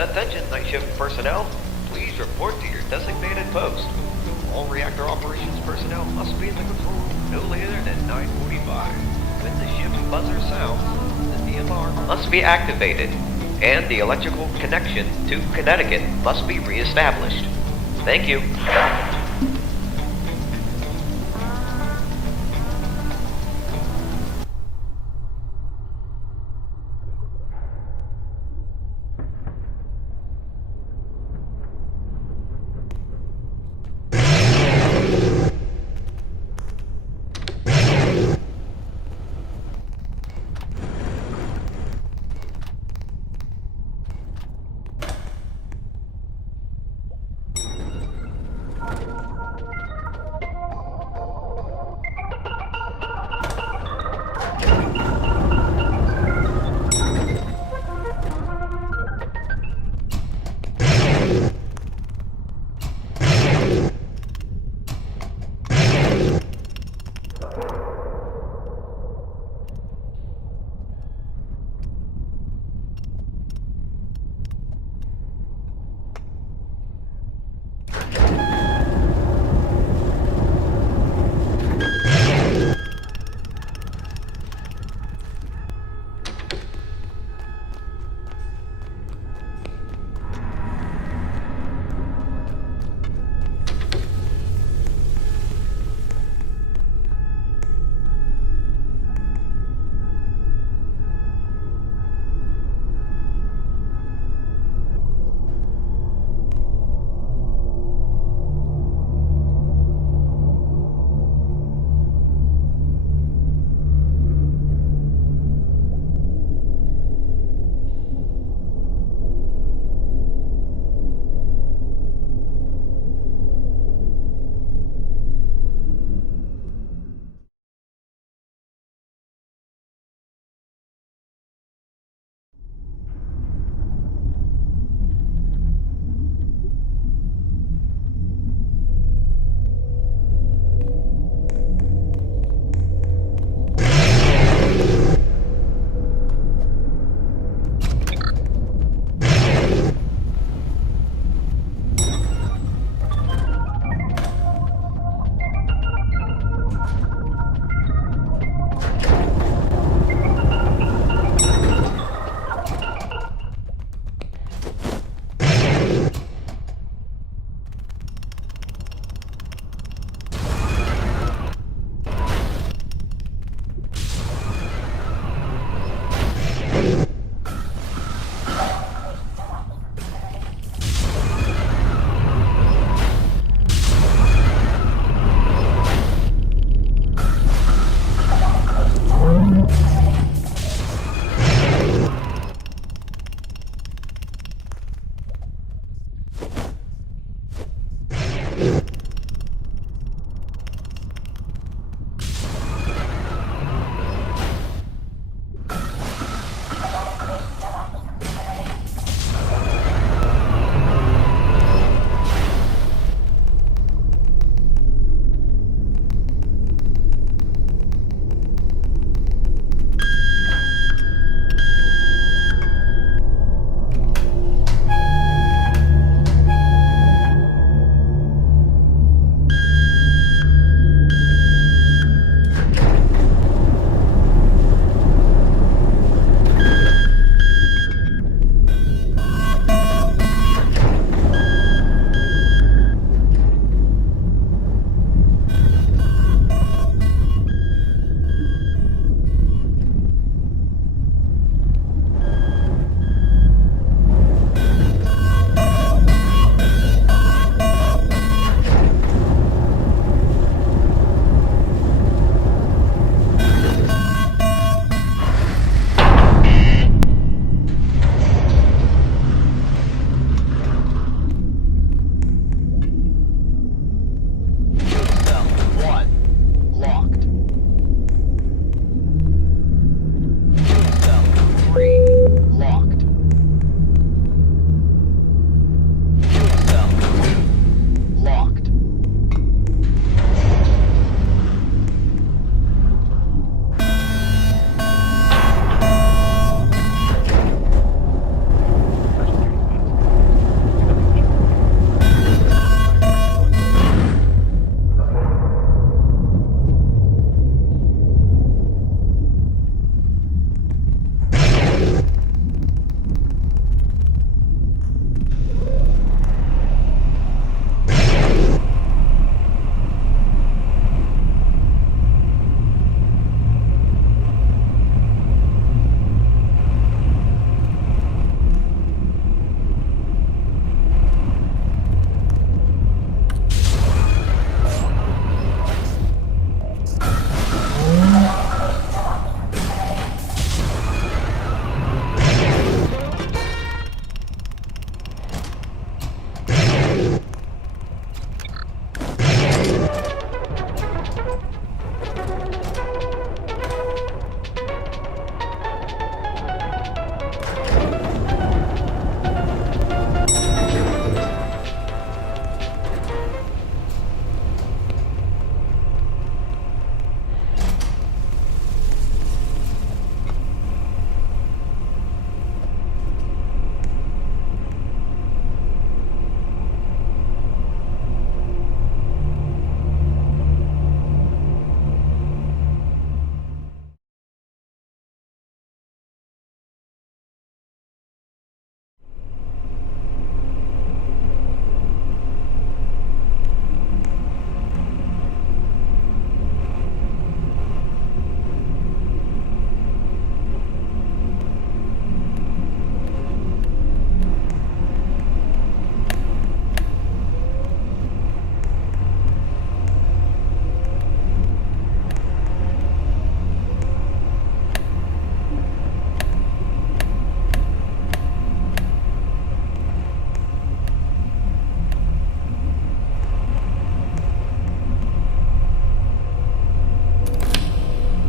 Attention night shift personnel, please report to your designated post. All reactor operations personnel must be in the control room no later than 9:45. When the shift buzzer sounds, the DMR must be activated, and the electrical connection to Connecticut must be reestablished. Thank you.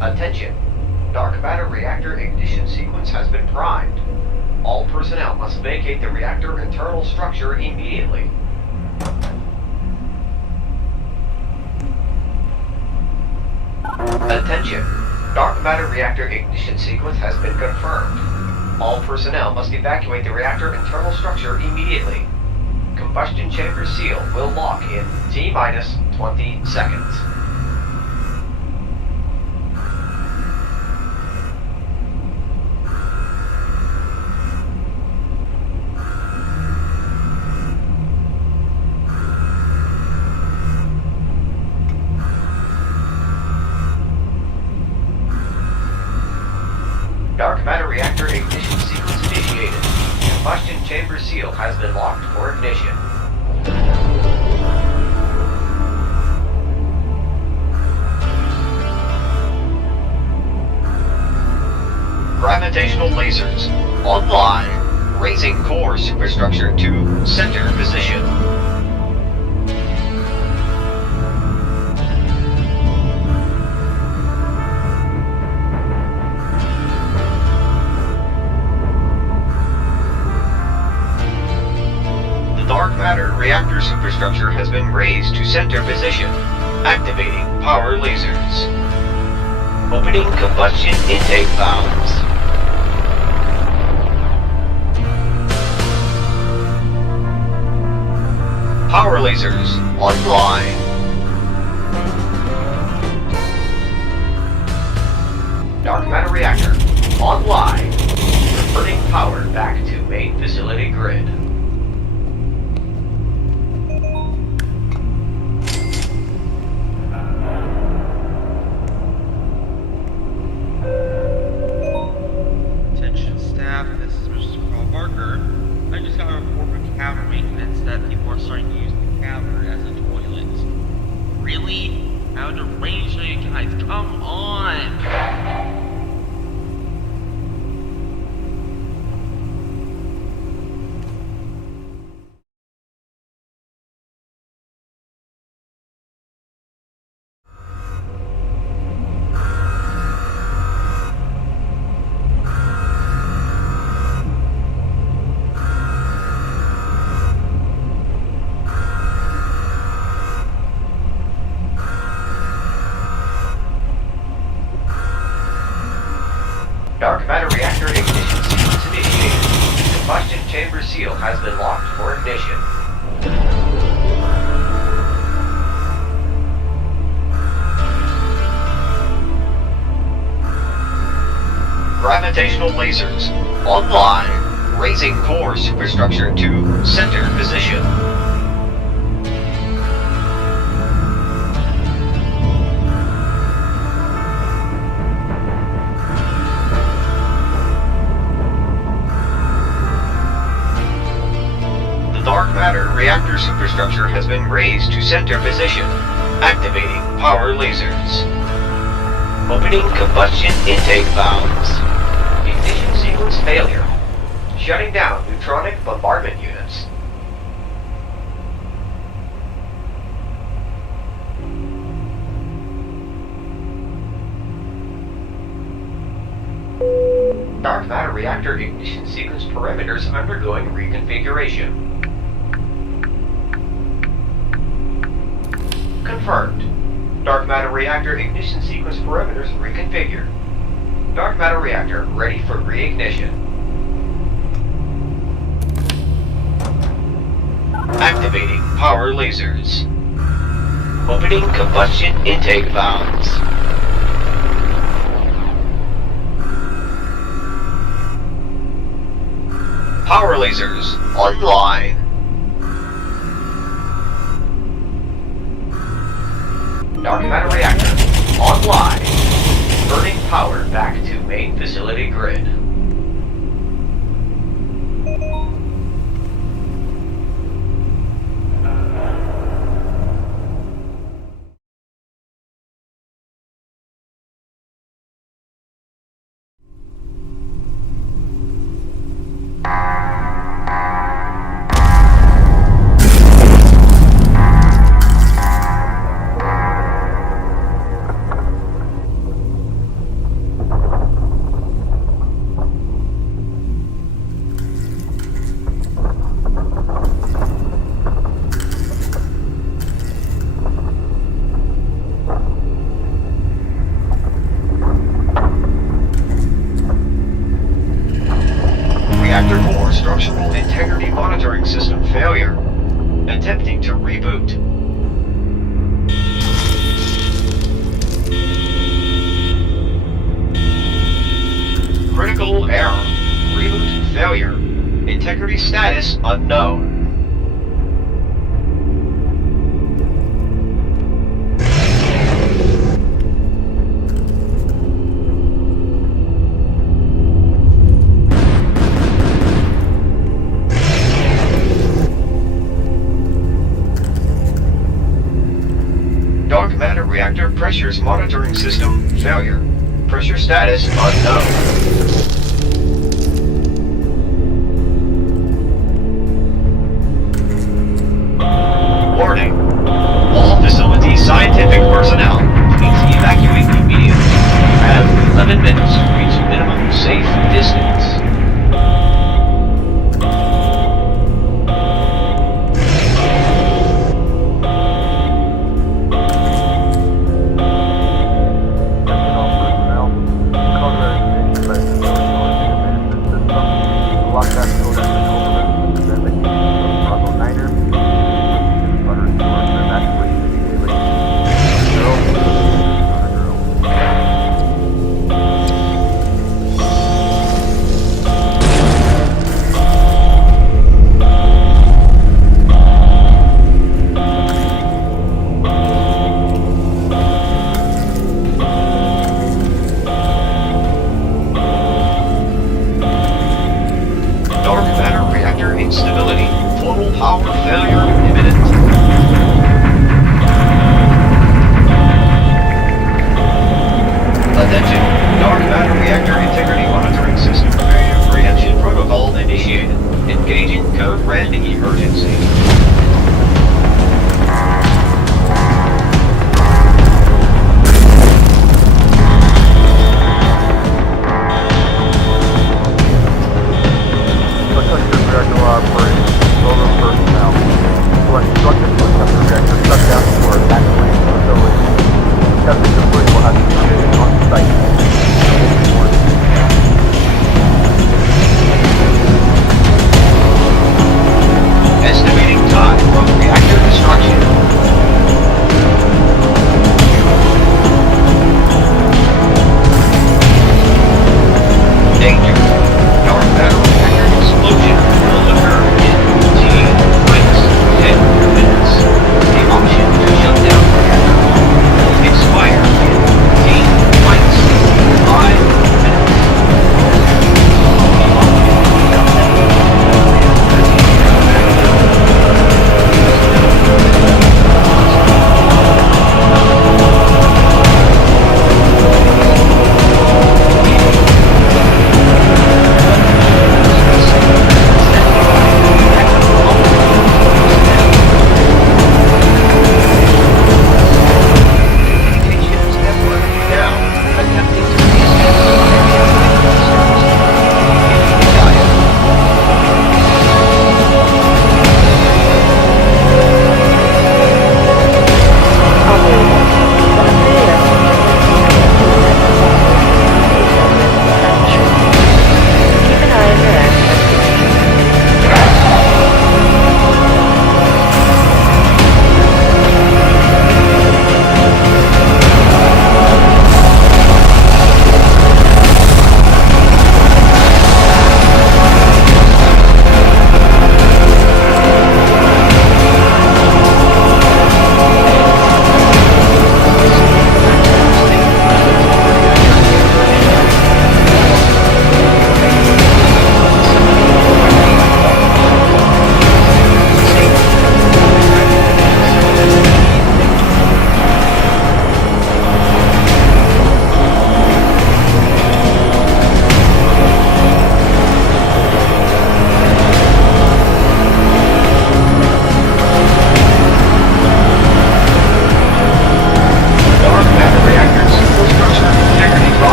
Attention! Dark matter reactor ignition sequence has been primed. All personnel must vacate the reactor internal structure immediately. Attention! Dark matter reactor ignition sequence has been confirmed. All personnel must evacuate the reactor internal structure immediately. Combustion chamber seal will lock in T-minus 20 seconds. Dark matter reactor ignition sequence initiated. Combustion chamber seal has been locked for ignition. Gravitational lasers online. Raising core superstructure to center position. Dark matter reactor superstructure has been raised to center position. Activating power lasers. Opening combustion intake valves. Power lasers online. Dark matter reactor online. Returning power back to main facility grid. Dark matter reactor ignition sequence initiated. Combustion chamber seal has been locked for ignition. Gravitational lasers online. Raising core superstructure to center position. Dark matter reactor superstructure has been raised to center position. Activating power lasers. Opening combustion intake valves. Ignition sequence failure. Shutting down neutronic bombardment units. Dark matter reactor ignition sequence perimeters undergoing reconfiguration. Confirmed. Dark matter reactor ignition sequence perimeters reconfigured. Dark matter reactor ready for reignition. Activating power lasers. Opening combustion intake valves. Power lasers online. Dark matter reactor online. Burning power back to main facility grid. Integrity status unknown. Dark matter reactor pressures monitoring system failure. Pressure status unknown. Warning. All facility scientific personnel, please evacuate immediately. You have 11 minutes to reach minimum safe distance.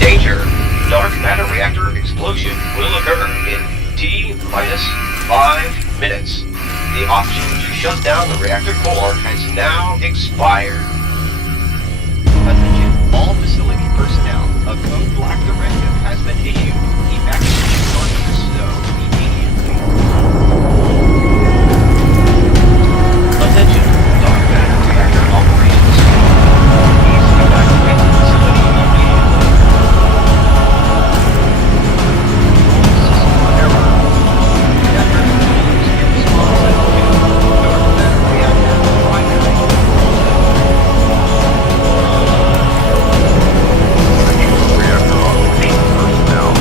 Danger! Dark matter reactor explosion will occur in T-5 minutes. The option to shut down the reactor core has now expired. Attention, all facility personnel. A code black directive has been issued. Evacuation from this zone immediately. Attention, dark matter reactor operations. Please evacuate the facility immediately. System error. Reactor controls irresponsive to dark matter reactor primary. Reactor operation personnel.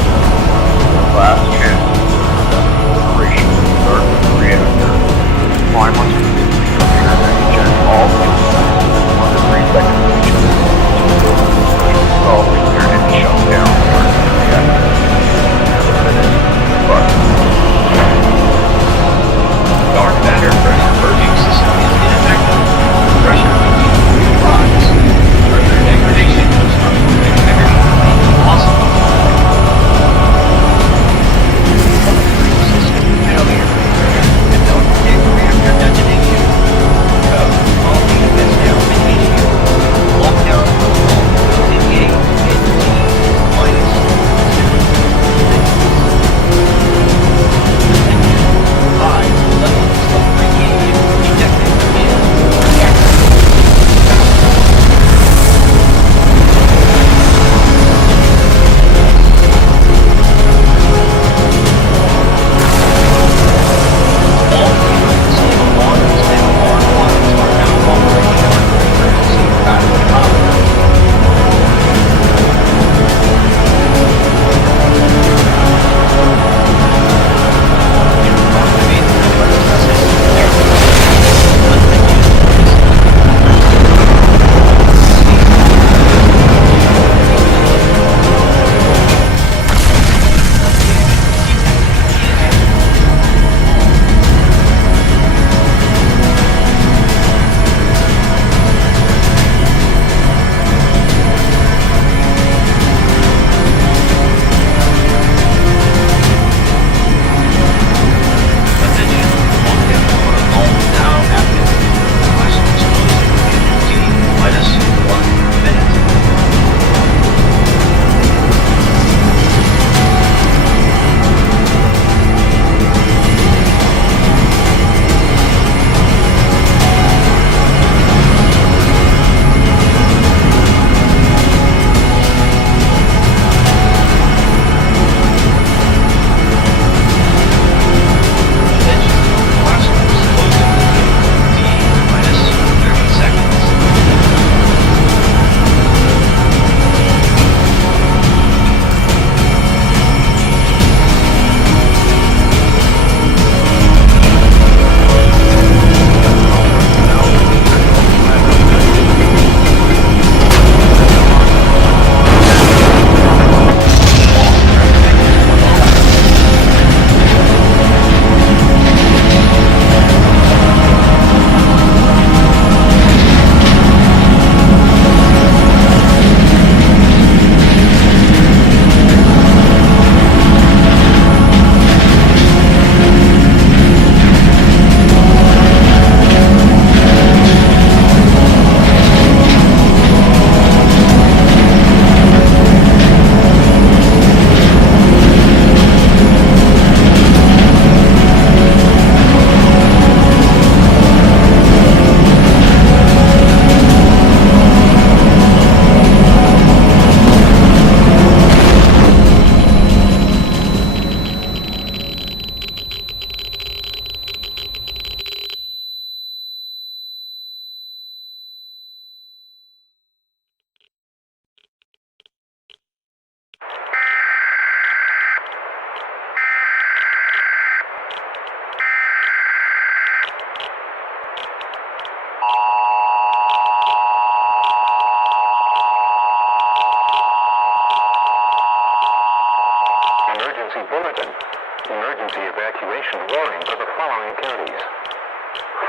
evacuation warning for the following counties: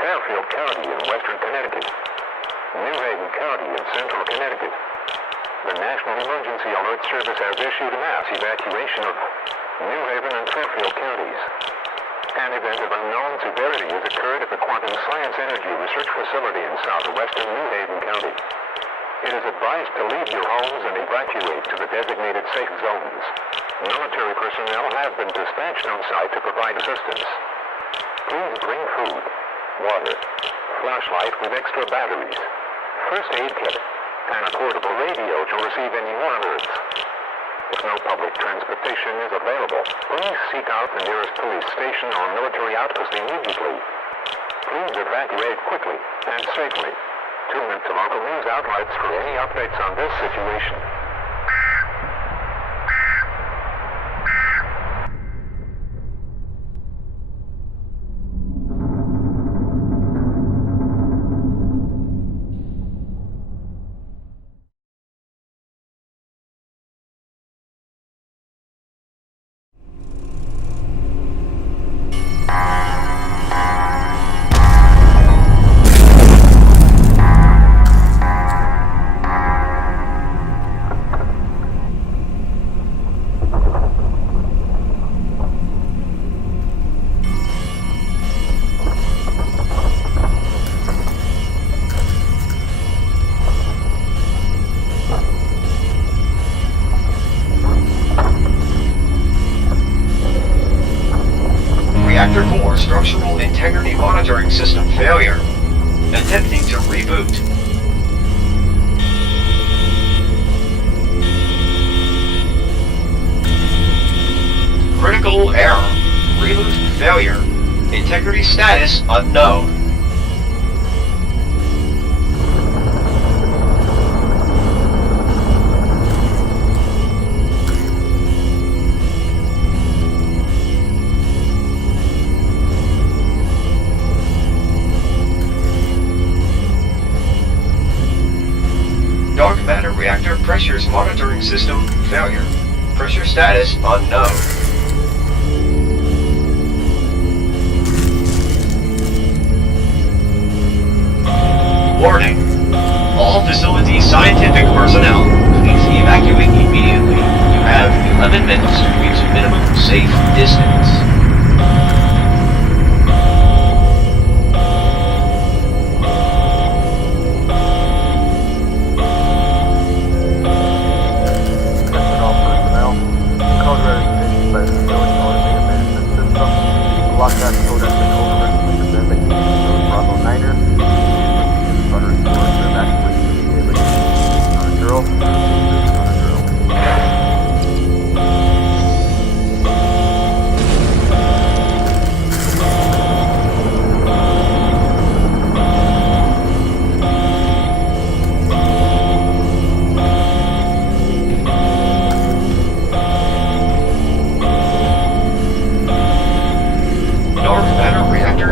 Fairfield County in western Connecticut, New Haven County in central Connecticut. The National Emergency Alert Service has issued mass evacuation of New Haven and Fairfield counties. An event of unknown severity has occurred at the Quantum Science Energy Research Facility in southwestern New Haven County. It is advised to leave your homes and evacuate to the designated safe zones. Military personnel have been dispatched on site to provide assistance. Please bring food, water, flashlight with extra batteries, first aid kit, and a portable radio to receive any war alerts. If no public transportation is available, please seek out the nearest police station or military outpost immediately. Please evacuate quickly and safely. Tune into local news outlets for any updates on this situation. Reactor Core Structural Integrity Monitoring System failure. Attempting to reboot. Critical error. Reboot failure. Integrity status unknown. Dark matter reactor pressures monitoring system failure. Pressure status unknown. Warning. All facility scientific personnel, please evacuate immediately. You have 11 minutes to reach minimum safe distance. That code has been overwritten with the vacation Bravo Niner. Butter and door to evacuate immediately. On a drill. On a drill.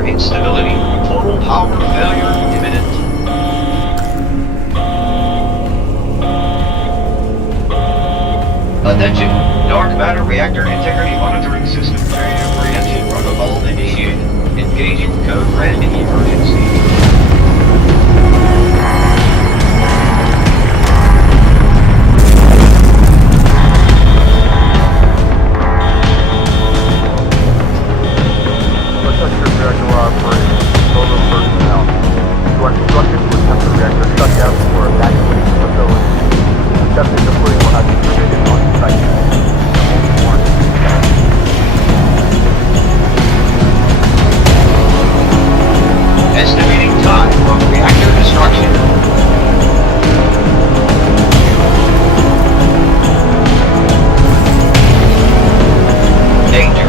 Instability. Total power failure imminent. Attention. Dark matter reactor integrity monitoring system failure preemption protocol initiated. Engaging code red in emergency. Estimating time of reactor destruction. Danger.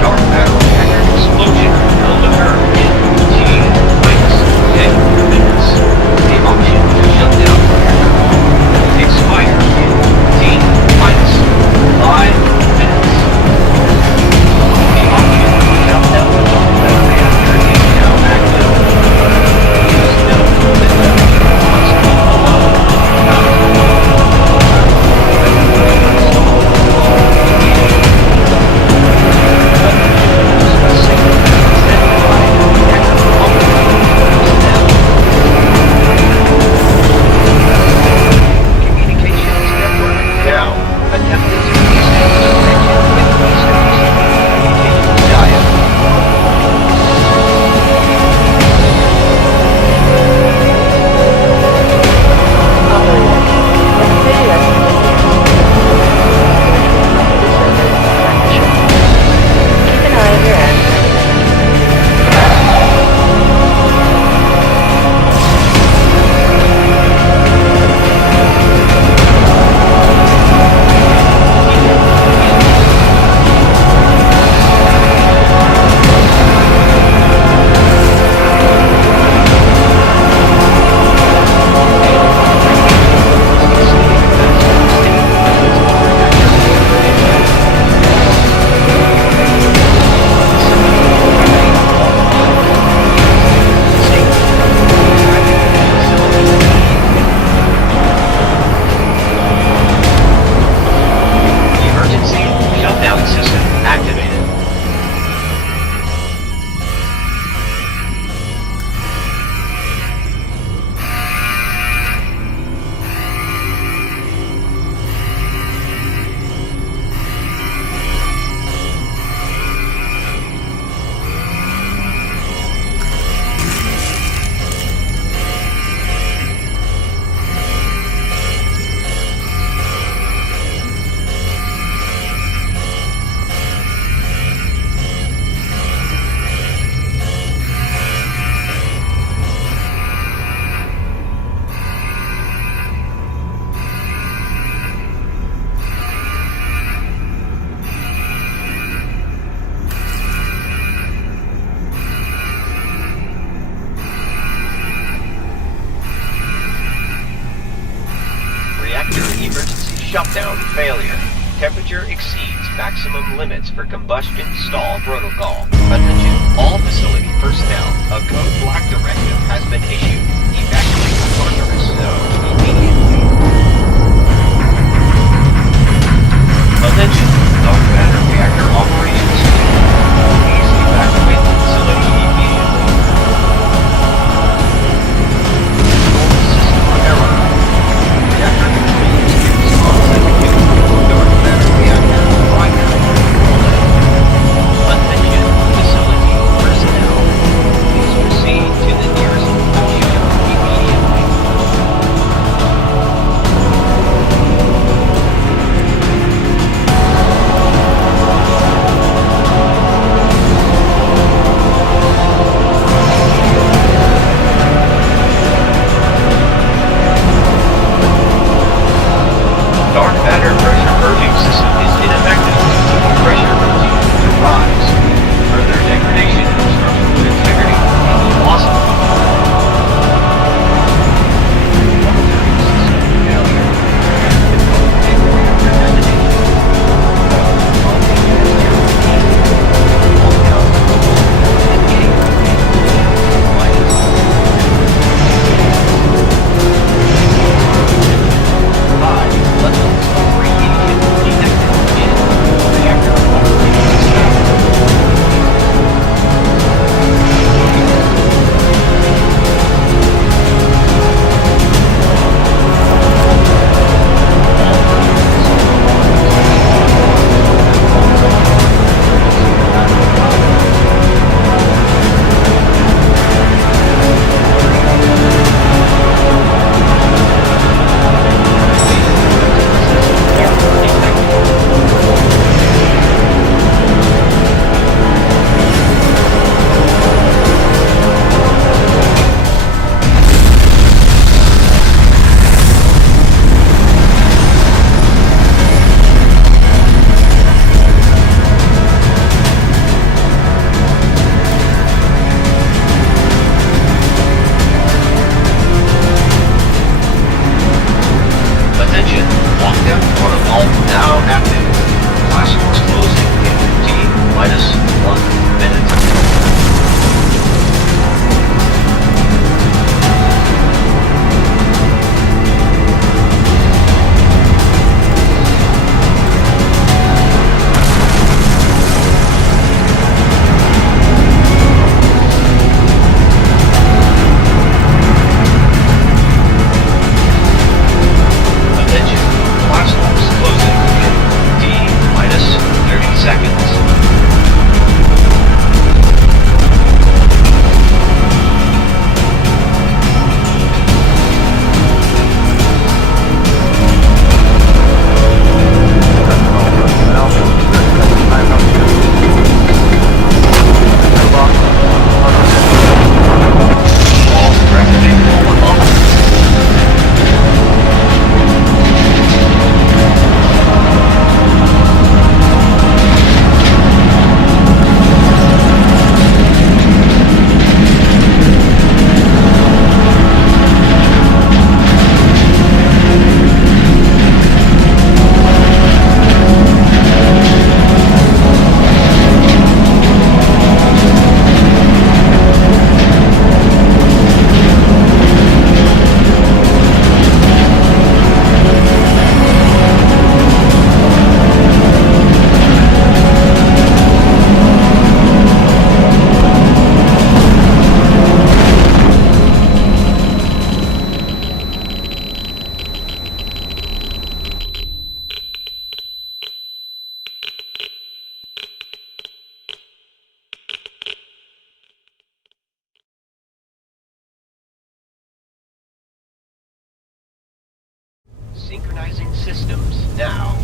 Dark matter reactor explosion will occur in T-10 minutes. The option to shut down reactor expire in T-5 minutes. The option to shut down the dark matter reactor is now active. Use no maximum limits for combustion stall protocol. Attention, all facility personnel. A code black directive has been issued. Evacuate the ponderous zone immediately. Attention, dark matter reactor operations team. Please evacuate the facility immediately. System error. Reactor controls use authenticated dark matter reactor primary control. Attention, facility personnel. Please proceed to the nearest computer immediately. Dark matter pressure purging system is ineffective. Pressure continues to rise. Further degradation of structural integrity and loss of monitoring system failure. Reactor detonation. Levels of radiation detected in reactor operating Attention, lockdown protocol now active. Classrooms closing in T-1 minute. Attention, classrooms closing in T-30 seconds. All activated on off. Synchronizing systems now.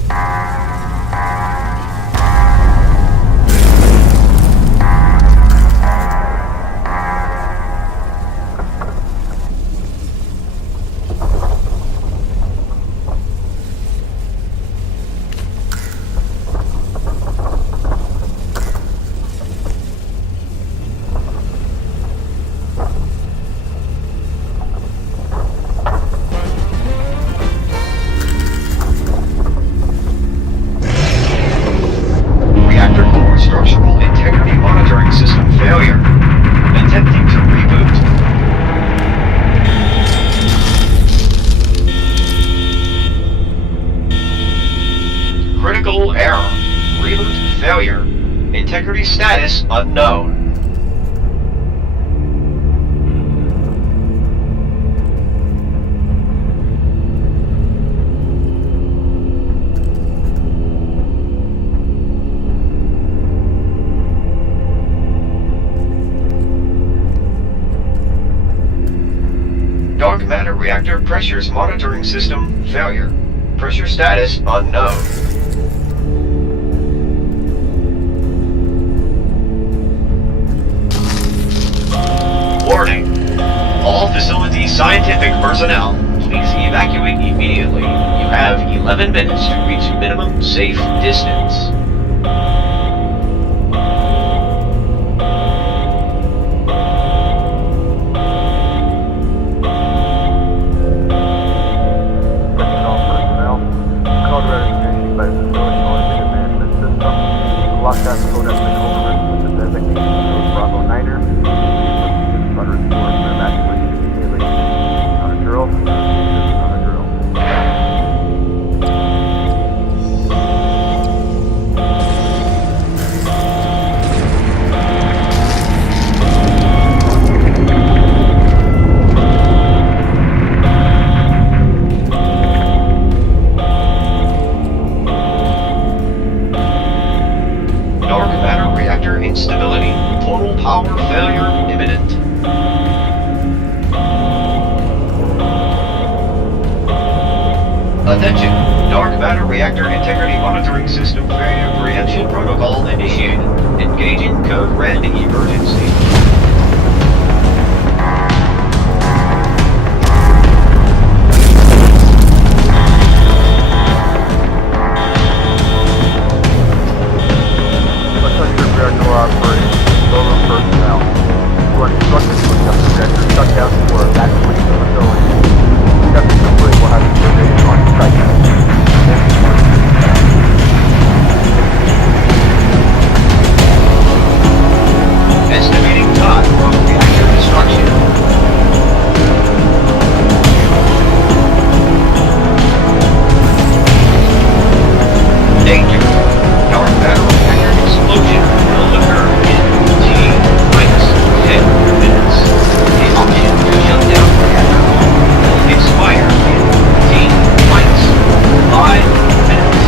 integrity status unknown. Dark matter reactor pressures monitoring system failure. Pressure status unknown. Warning. All facility scientific personnel, please evacuate immediately. You have 11 minutes to reach minimum safe distance. Lockdown code has been overridden with the designation of Bravo Niner. Run restore for evacuation immediately. On a drill. On a drill. Dark matter reactor instability. Total power failure imminent. Attention. Dark matter reactor integrity monitoring system failure preemption protocol initiated. Engaging code red emergency. Personnel who are instructed to attempt the reactor shutdown or evacuate the facility. Accepting the break will have to be made on site. Estimating time from reactor destruction. Danger. Dark matter reactor explosion will occur in T-10 minutes. The option to shut down reactor will expire in T-5 minutes.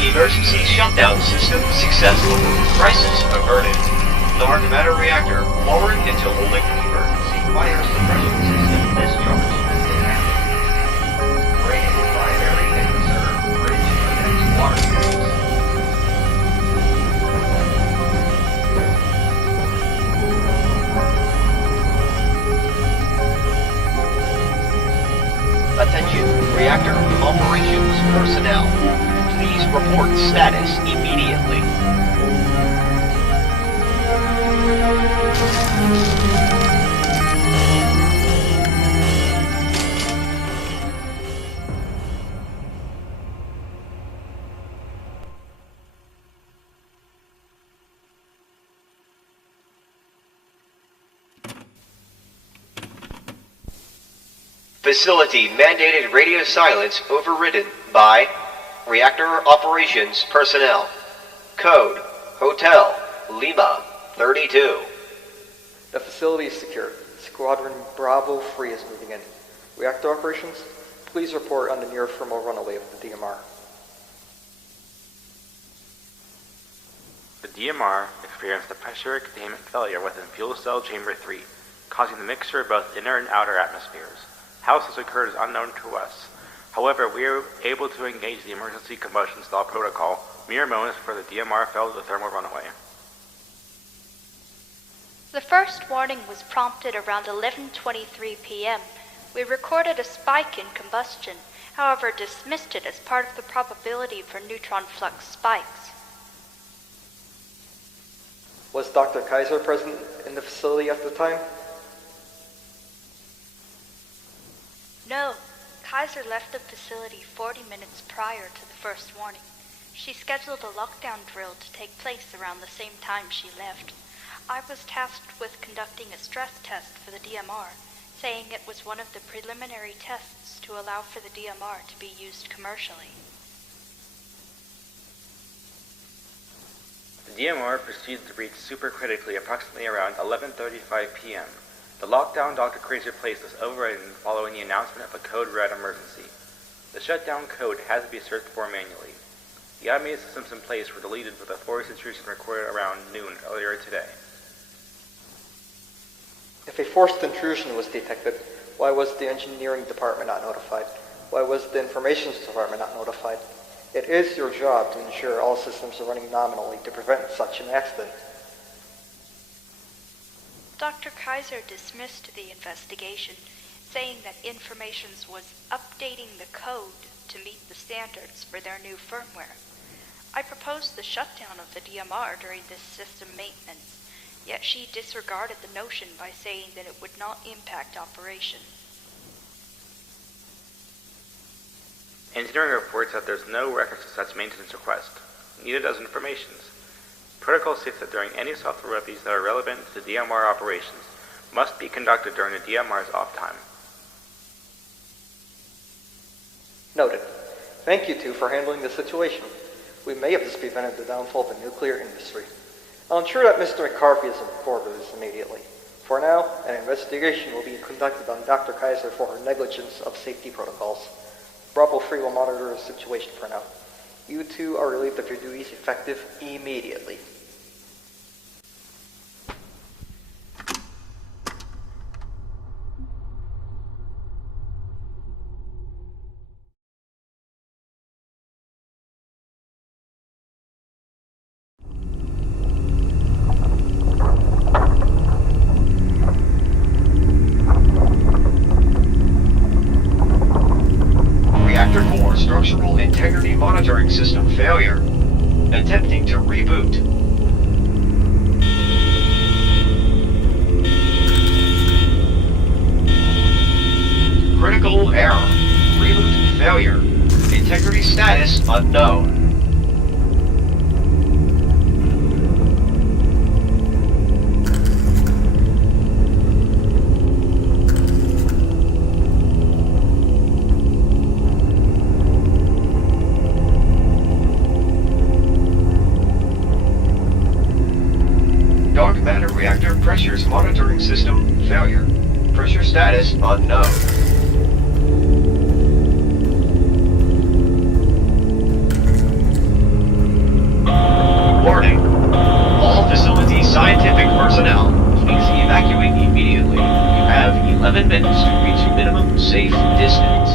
Emergency shutdown system successful. Crisis averted. Dark matter reactor forward into holding. Emergency fire suppression system discharge has been activated. Bring primary and reserve bridge connects water tanks. Attention, reactor operations report status immediately. Facility mandated radio silence overridden by reactor operations personnel. Code Hotel Lima 32. The facility is secure. Squadron Bravo 3 is moving in. Reactor operations, please report on the near thermal runaway of the DMR. The DMR experienced a pressure containment failure within fuel cell chamber 3, causing the mixture of both inner and outer atmospheres. How this occurred is unknown to us. However, we were able to engage the emergency combustion stall protocol mere moments before the DMR fell to the thermal runaway. The first warning was prompted around 11:23 p.m. We recorded a spike in combustion, however dismissed it as part of the probability for neutron flux spikes. Was Dr. Kaiser present in the facility at the time? No, Kaiser left the facility 40 minutes prior to the first warning. She scheduled a lockdown drill to take place around the same time she left. I was tasked with conducting a stress test for the DMR, saying it was one of the preliminary tests to allow for the DMR to be used commercially. The DMR proceeded to reach supercritically approximately around 11:35 p.m. The lockdown Dr. Kaiser placed was overridden following the announcement of a code red emergency. The shutdown code had to be searched for manually. The automated systems in place were deleted with a forced intrusion recorded around noon earlier today. If a forced intrusion was detected, why was the engineering department not notified? Why was the information department not notified? It is your job to ensure all systems are running nominally to prevent such an accident. Dr. Kaiser dismissed the investigation, saying that Informations was updating the code to meet the standards for their new firmware. I proposed the shutdown of the DMR during this system maintenance, yet she disregarded the notion by saying that it would not impact operation. Engineering reports that there's no reference to such maintenance request. Neither does Informations. Protocol states that during any software reviews that are relevant to DMR operations must be conducted during the DMR's off time. Noted. Thank you two for handling the situation. We may have just prevented the downfall of the nuclear industry. I'll ensure that Mr. McCarthy is informed of this immediately. For now, an investigation will be conducted on Dr. Kaiser for her negligence of safety protocols. Bravo 3 will monitor the situation for now. You two are relieved of your duties effective immediately. Reactor core structural integrity monitoring system failure. Attempting to reboot. Critical error. Reboot failure. Integrity status unknown. Dark matter reactor pressures monitoring system failure. Pressure status unknown. Warning. All facility scientific personnel, please evacuate immediately. You have 11 minutes to reach minimum safe distance.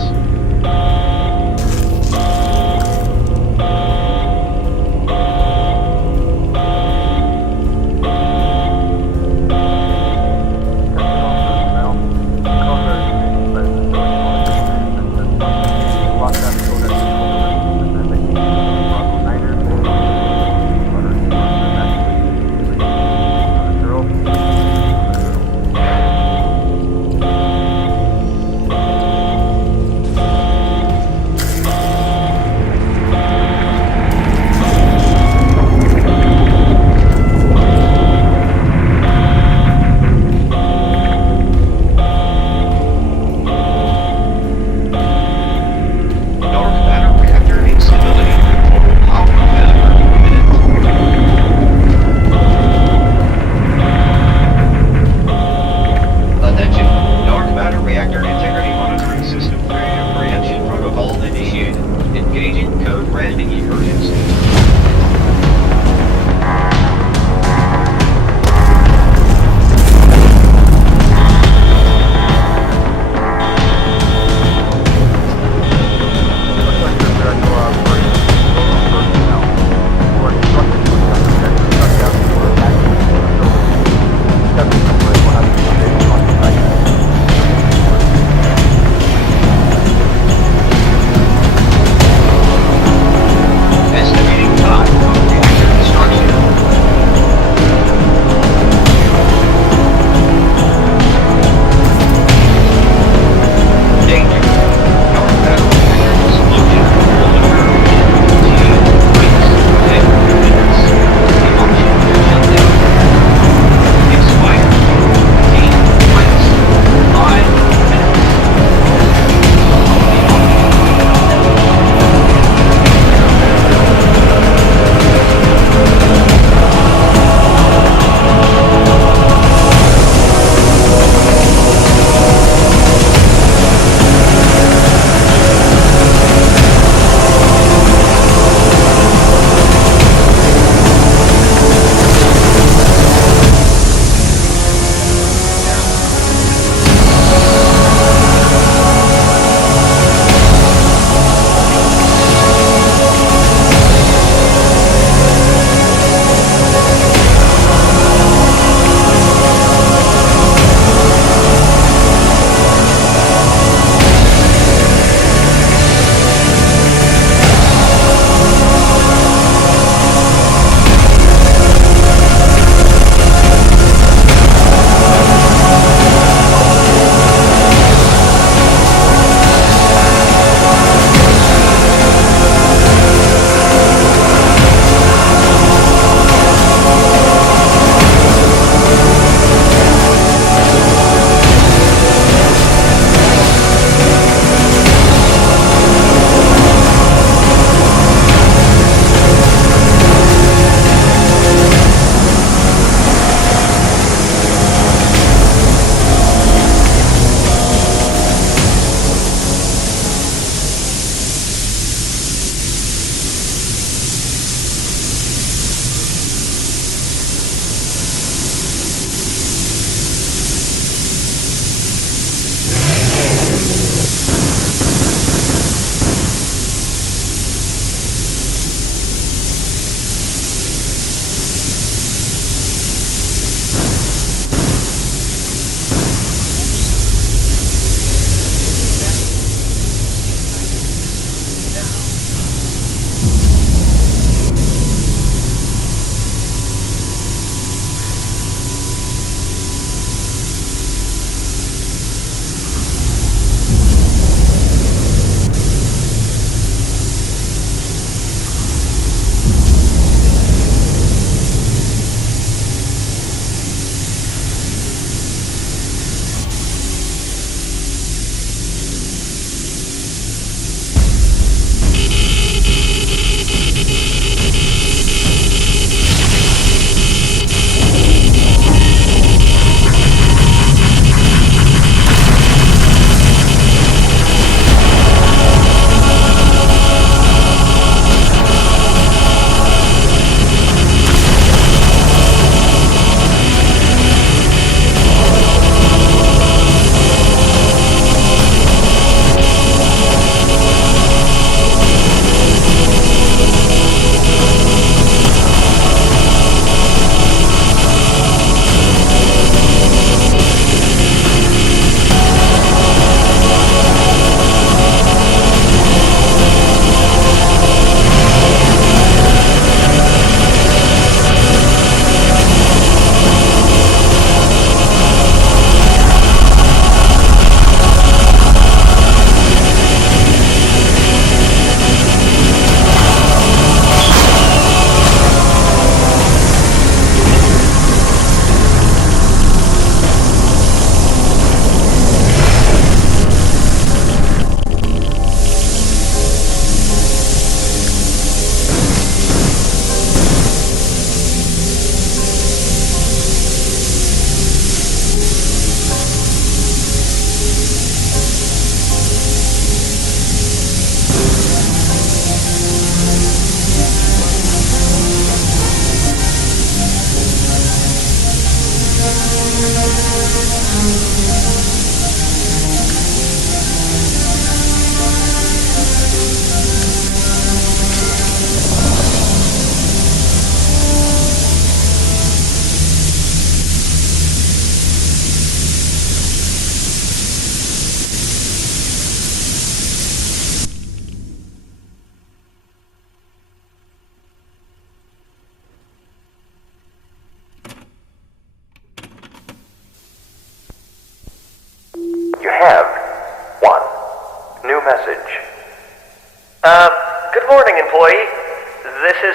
Lockdown code at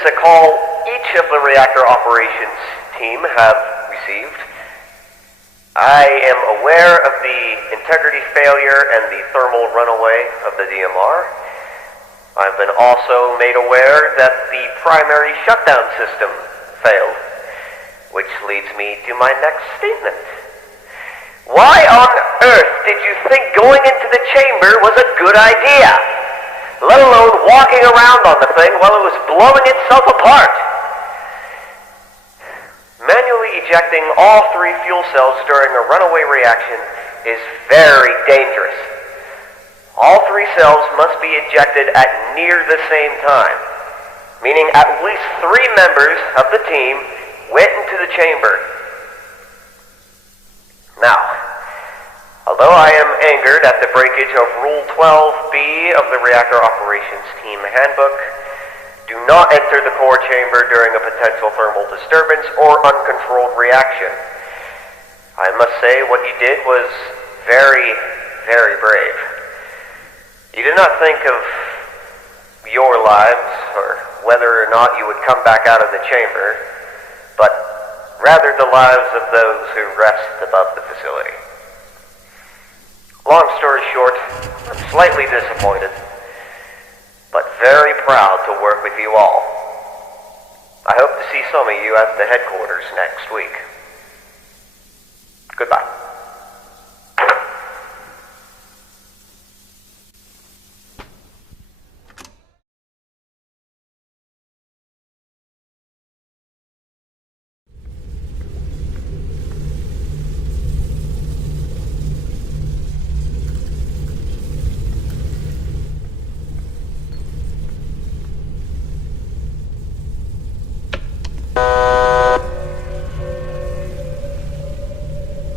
is a call each of the reactor operations team have received. I am aware of the integrity failure and the thermal runaway of the DMR. I've been also made aware that the primary shutdown system failed, which leads me to my next statement. Why on earth did you think going into the chamber was a good idea? Let alone walking around on the thing while it was blowing itself apart. Manually ejecting all 3 fuel cells during a runaway reaction is very dangerous. All 3 cells must be ejected at near the same time, meaning at least 3 members of the team went into the chamber. Now, although I am angered at the breakage of Rule 12B of the Reactor Operations Team Handbook, do not enter the core chamber during a potential thermal disturbance or uncontrolled reaction. I must say what you did was very, very brave. You did not think of your lives or whether or not you would come back out of the chamber, but rather the lives of those who rest above the facility. Long story short, I'm slightly disappointed, but very proud to work with you all. I hope to see some of you at the headquarters next week. Goodbye.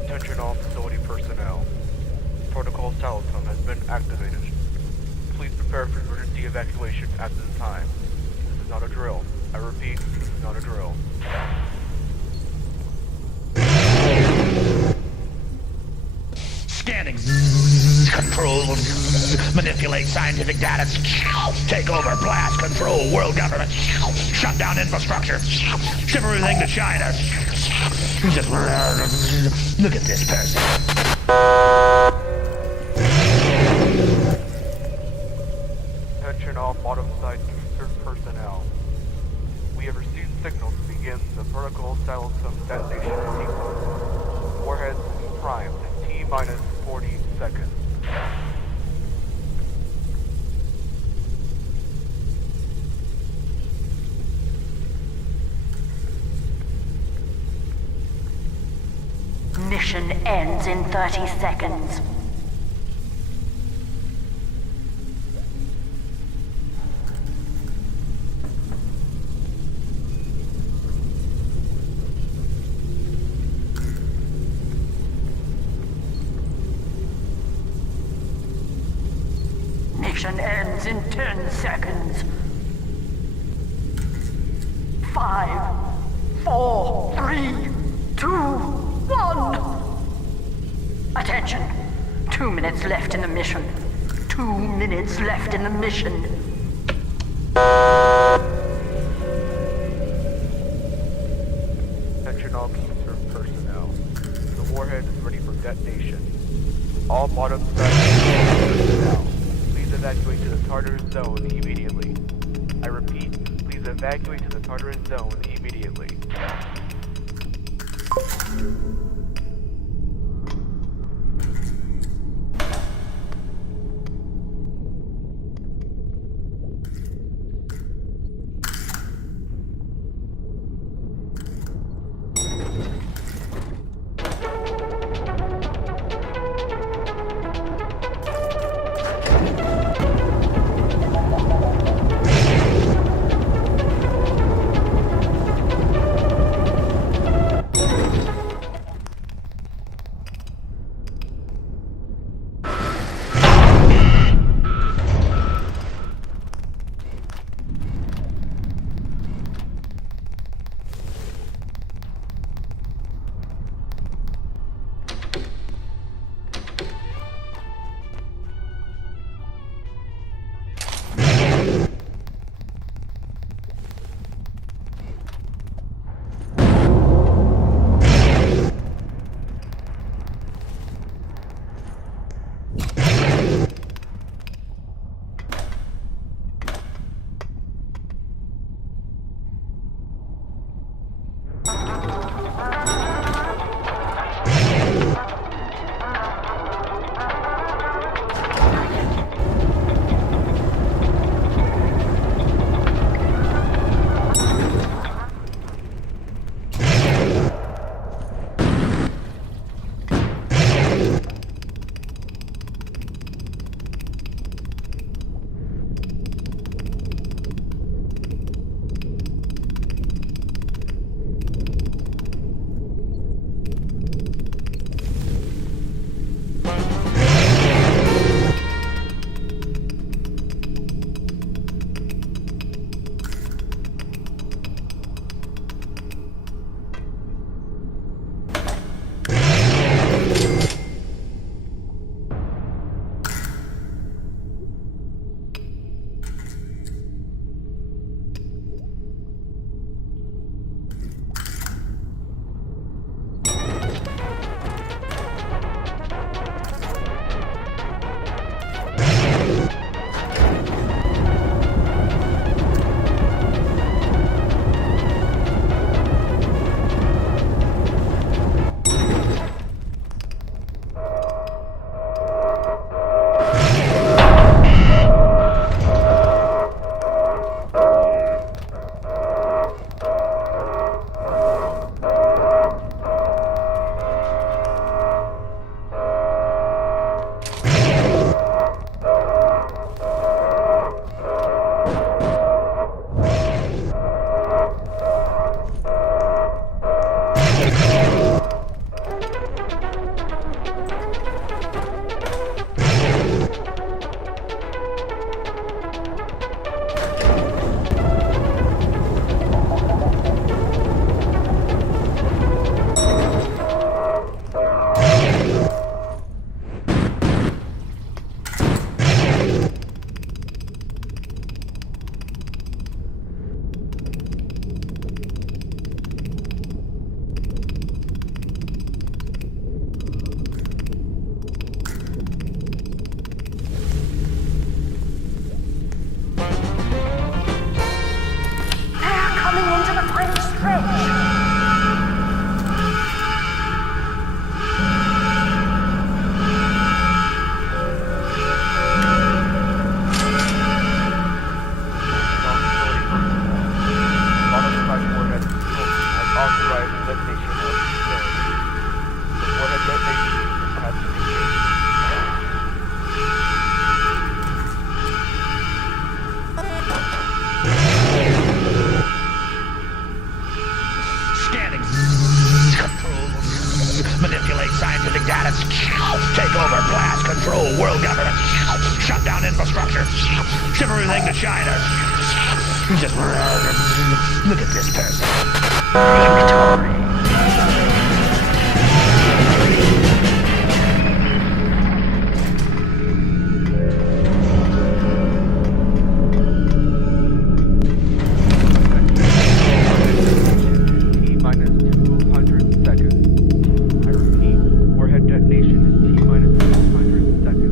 Attention all facility personnel. Protocol Saletum has been activated. Please prepare for emergency evacuation at this time. This is not a drill. I repeat, this is not a drill. Scanning. Control. Manipulate scientific data. Take over. Blast. Control. World government. Shut down infrastructure. Ship everything to China. Just look at this person. Attention all bottom side QSERF personnel. We have received signals to begin the protocol Saletum detonation sequence. Warheads will be primed in T-minus 40 seconds. Mission ends in 30 seconds. Mission ends in 10 seconds. 5, 4, 3, 2, 1. Attention. 2 minutes left in the mission. 2 minutes left in the mission. Attention all QSERF personnel. The warhead is ready for detonation. All bottom side personnel, please evacuate to the Tartarus zone immediately. I repeat, please evacuate to the Tartarus zone immediately. infrastructure. Ship everything to China. Look at this person. Victory. T-minus 200 seconds. I repeat, warhead detonation is T-minus 200 seconds.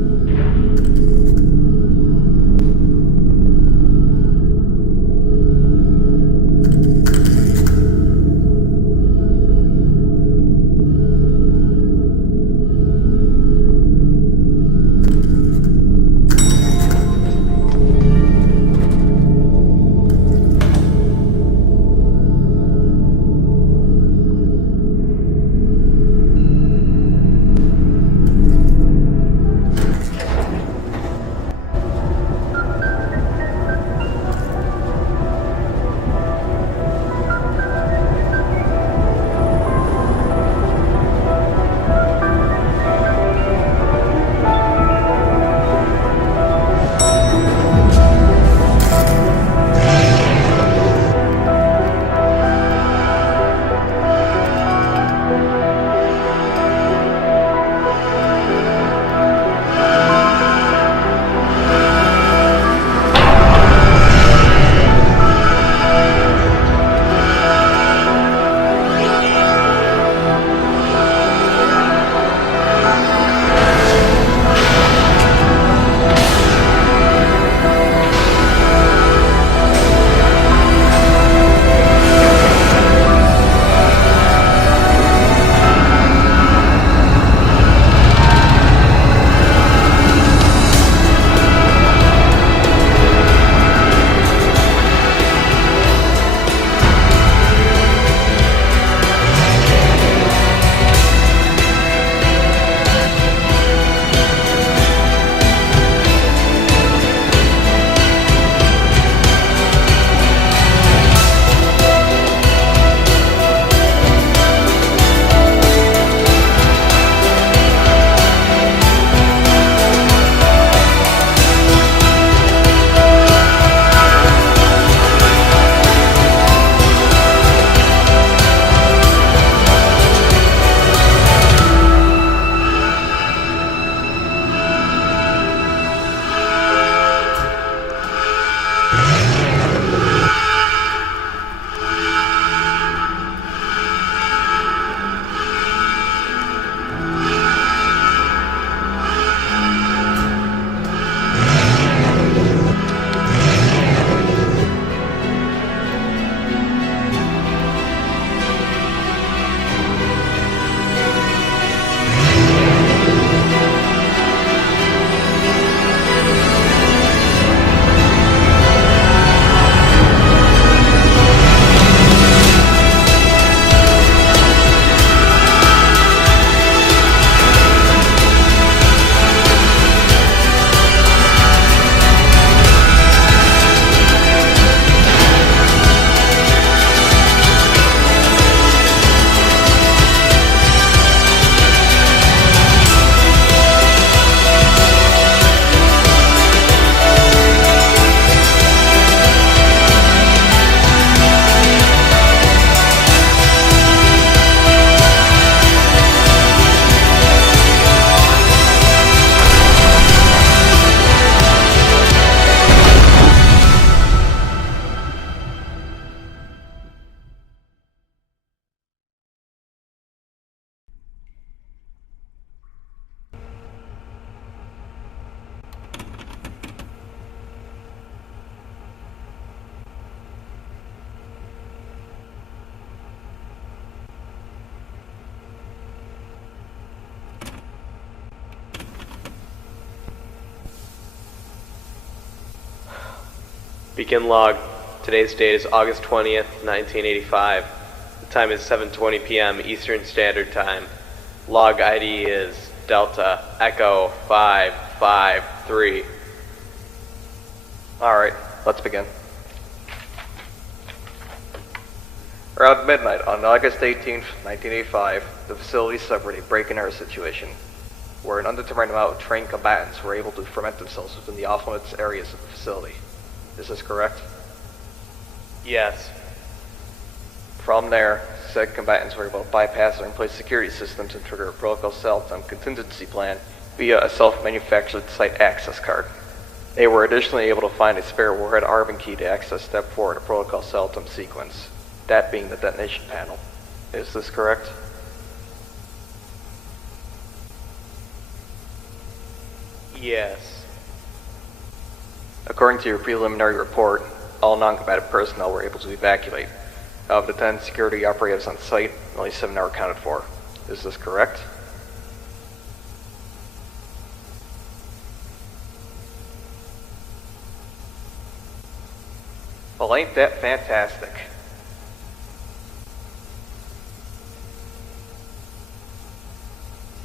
Beacon log. Today's date is August 20th, 1985. The time is 7:20 p.m. Eastern Standard Time. Log ID is Delta Echo 553. Alright, let's begin. Around midnight on August 18th, 1985, the facility suffered a break-in-error situation. where an undetermined amount of trained combatants were able to ferment themselves within the off-limits areas of the facility. Is this correct? Yes. From there, said combatants were able to bypass or in-place security systems and trigger a protocol Saletum contingency plan via a self-manufactured site access card. They were additionally able to find a spare Warhead Arbin key to access Step 4 in a protocol Saletum sequence, that being the detonation panel. Is this correct? Yes. According to your preliminary report, all non-combatant personnel were able to evacuate. Of the 10 security operatives on site, only 7 are accounted for. Is this correct? Well, ain't that fantastic?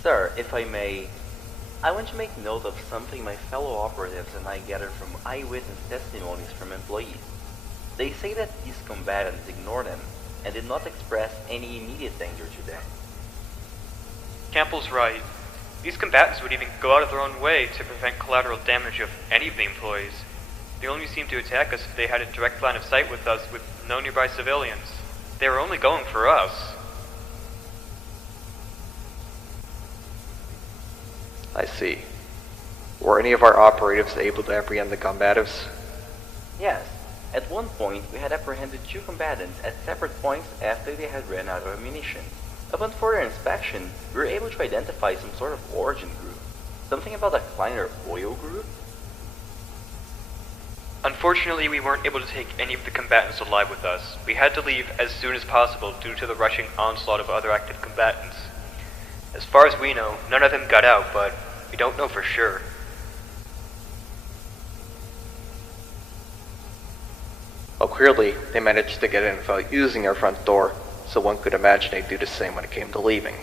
Sir, if I may, I want to make note of something my fellow operatives and I gathered from eyewitness testimonies from employees. They say that these combatants ignored them and did not express any immediate danger to them. Campbell's right. These combatants would even go out of their own way to prevent collateral damage of any of the employees. They only seemed to attack us if they had a direct line of sight with us with no nearby civilians. They were only going for us. I see. Were any of our operatives able to apprehend the combatives? Yes, at one point we had apprehended 2 combatants at separate points after they had ran out of ammunition. Upon further inspection, we were able to identify some sort of origin group. Something about a Kleiner oil group? Unfortunately, we weren't able to take any of the combatants alive with us. We had to leave as soon as possible due to the rushing onslaught of other active combatants. As far as we know, none of them got out, but we don't know for sure. Well, clearly, they managed to get in without using our front door, so one could imagine they'd do the same when it came to leaving.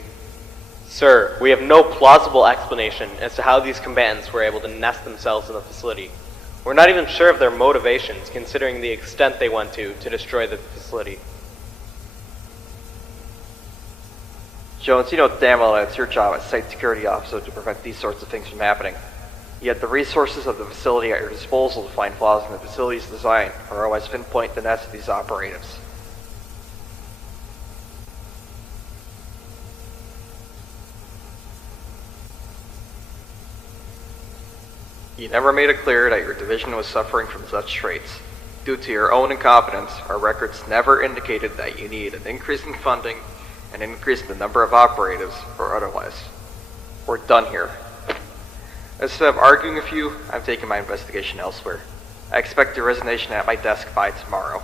Sir, we have no plausible explanation as to how these combatants were able to nest themselves in the facility. We're not even sure of their motivations, considering the extent they went to destroy the facility. Jones, you know damn well that it's your job as site security officer to prevent these sorts of things from happening. Yet the resources of the facility at your disposal to find flaws in the facility's design are always pinpoint the nest of these operatives. You never made it clear that your division was suffering from such traits. Due to your own incompetence, our records never indicated that you needed an increase in funding, an increase in the number of operatives, or otherwise. We're done here. Instead of arguing with you, I'm taking my investigation elsewhere. I expect your resignation at my desk by tomorrow.